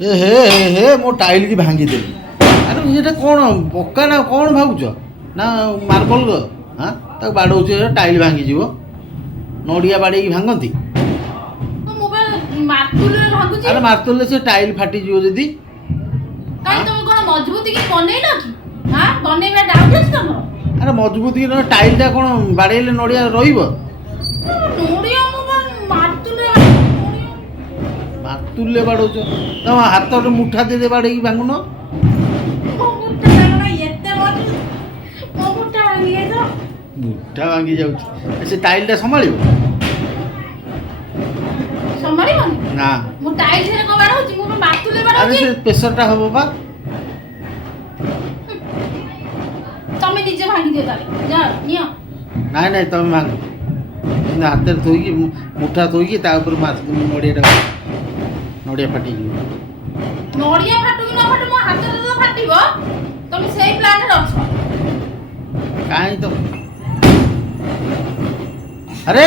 ଏ ହେ ହେ ହେ ମୋ ଟାଇଲ କି ଭାଙ୍ଗିଦେଲି। ଆରେ ସେଟା କ'ଣ ପକ୍କା ନା କ'ଣ ଭାବୁଛ ନା ମାର୍ବଲ ହାଁ ତାକୁ ବାଡ଼ଉଛ ଟାଇଲ ଭାଙ୍ଗିଯିବ। ନଡ଼ିଆ ବାଡ଼େଇକି ଭାଙ୍ଗନ୍ତି। ଆରେ ମାର୍ତୁଲରେ ସେ ଟାଇଲ ଫାଟିଯିବ ଯଦି। ଆରେ ମଜବୁତ କି ନହେଲେ ଟାଇଲଟା କ'ଣ ବାଡ଼େଇଲେ ନଡ଼ିଆ ରହିବ? ମାର୍ତୁଲରେ ବାଡ଼ଉଛ ତମ ହାତଟେ ମୁଠା ଦେଇ ବାଡ଼େଇକି ଭାଙ୍ଗୁନ। ମୁଠା ଭାଙ୍ଗି ଯାଉଛି ସେ ଟାଇଲଟା ସମ୍ଭାଳିବ ନା? ଆରେ ସେ ପ୍ରେସରଟା ହବ ବା। ନାଇଁ ନାଇଁ ତମେ ଭାଙ୍ଗ କିନ୍ତୁ ହାତରେ ଥୋଇକି ମୁଠା ଥୋଇକି ତା ଉପରେ ନଡ଼ିଆଟା ନଡ଼ିଆ ଫାଟିଯିବ। ନଡ଼ିଆ ଫାଟୁ କି ନ ଫାଟୁ ମୋ ହାତରେ ତ ଫାଟିବ। ତମେ ସେଇ ପ୍ଲାନରେ ଅଛ। କାହିଁ ତ ଆରେ